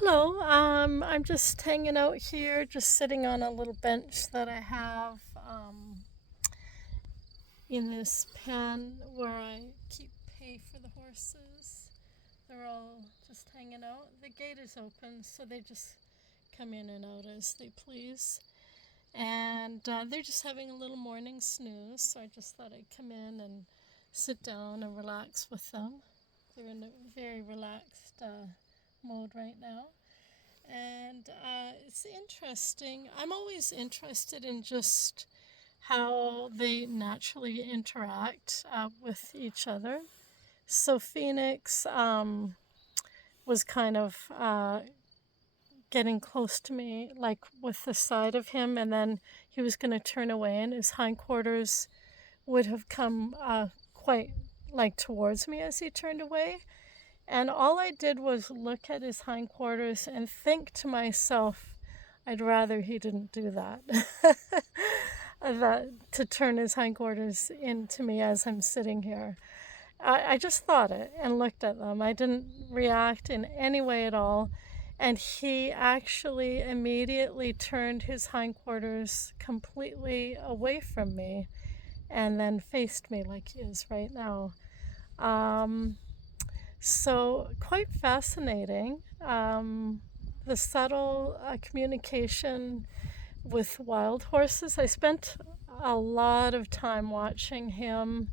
Hello, I'm just hanging out here, just sitting on a little bench that I have in this pen where I keep hay for the horses. They're all just hanging out. The gate is open, so they just come in and out as they please. And they're just having a little morning snooze, so I just thought I'd come in and sit down and relax with them. They're in a very relaxed mode right now. And it's interesting. I'm always interested in just how they naturally interact with each other. So Phoenix was kind of getting close to me, like with the side of him, and then he was going to turn away, and his hindquarters would have come quite like towards me as he turned away. And all I did was look at his hindquarters and think to myself, I'd rather he didn't do that. That to turn his hindquarters into me as I'm sitting here. I just thought it and looked at them. I didn't react in any way at all. And he actually immediately turned his hindquarters completely away from me and then faced me like he is right now. Um, so, quite fascinating. The subtle communication with wild horses. I spent a lot of time watching him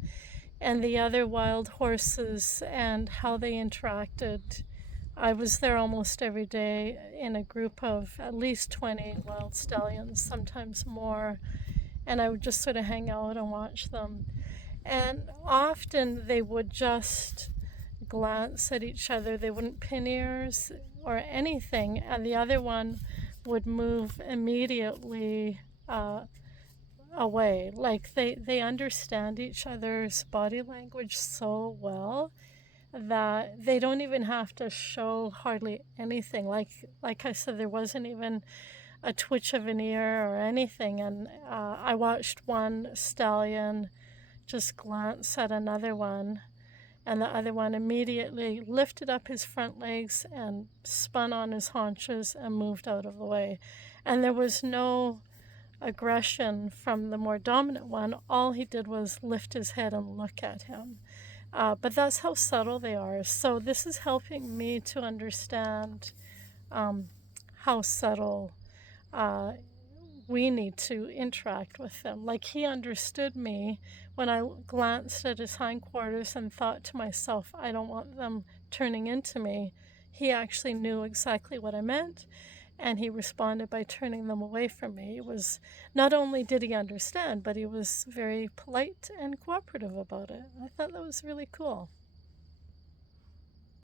and the other wild horses and how they interacted. I was there almost every day in a group of at least 20 wild stallions, sometimes more, and I would just sort of hang out and watch them. And often they would just glance at each other. They wouldn't pin ears or anything, and the other one would move immediately away. Like they understand each other's body language so well that they don't even have to show hardly anything. Like I said, there wasn't even a twitch of an ear or anything. And I watched one stallion just glance at another one, and the other one immediately lifted up his front legs and spun on his haunches and moved out of the way. And there was no aggression from the more dominant one. All he did was lift his head and look at him. But that's how subtle they are. So this is helping me to understand how subtle uh, we need to interact with them. Like he understood me when I glanced at his hindquarters and thought to myself, I don't want them turning into me. He actually knew exactly what I meant, and he responded by turning them away from me. It was not only did he understand, but he was very polite and cooperative about it. I thought that was really cool.